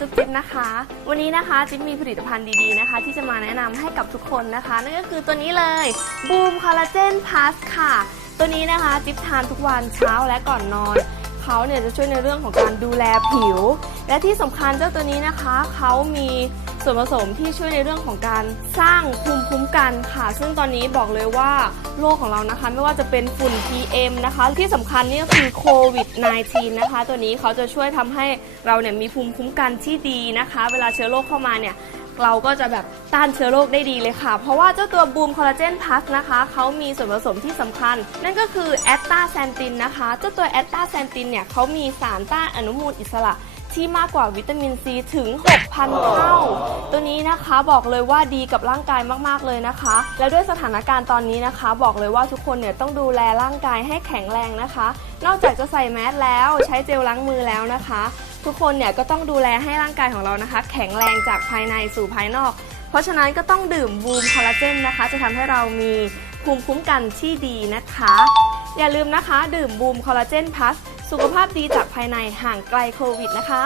จิ๊บนะคะ วันนี้นะคะจิ๊บมีผลิตภัณฑ์ดีๆนะคะ ที่จะมาแนะนำให้กับทุกคนนะคะ นั่นก็คือตัวนี้เลยบูมคอลลาเจนพลัสค่ะ ตัวนี้นะคะจิ๊บทานทุกวันเช้าและก่อนนอนเขาเนี่ยจะช่วยในเรื่องของการดูแลผิว และที่สำคัญเจ้าตัวนี้นะคะเขามี ส่วนผสมที่ช่วยในเรื่องของการสร้างภูมิคุ้มกันค่ะ ซึ่งตอนนี้บอกเลยว่าโลกของเรานะคะ ไม่ว่าจะเป็นฝุ่น PM นะคะ ที่สำคัญนี่ก็คือโควิด -19 นะคะ ตัวนี้เขาจะช่วยทำให้เราเนี่ยมีภูมิคุ้มกันที่ดีนะคะ เวลาเชื้อโรคเข้ามาเนี่ยเราก็จะแบบต้านเชื้อโรคได้ดีเลยค่ะ เพราะว่าเจ้าตัวบูมคอลลาเจนพัสนะคะ เขามีส่วนผสมที่สำคัญ นั่นก็คือแอตตาแซนตินนะคะ เจ้าตัวแอตตาแซนตินเนี่ยเขามีสารต้านอนุมูลอิสระ ที่มากกว่าวิตามินซีถึง 6,000 เท่า ตัวนี้นะคะบอกเลยว่าดีกับร่างกายมากๆเลยนะคะ และด้วยสถานการณ์ตอนนี้นะคะ บอกเลยว่าทุกคนเนี่ยต้องดูแลร่างกายให้แข็งแรงนะคะ นอกจากจะใส่แมสแล้วใช้เจลล้างมือแล้วนะคะ ทุกคนเนี่ยก็ต้องดูแลให้ร่างกายของเรานะคะ แข็งแรงจากภายในสู่ภายนอก เพราะฉะนั้นก็ต้องดื่มบูมคอลลาเจนนะคะ จะทำให้เรามีภูมิคุ้มกันที่ดีนะคะ อย่าลืมนะคะ ดื่มบูมคอลลาเจนพลัส สุขภาพดีจากภายในห่างไกลโควิดนะคะ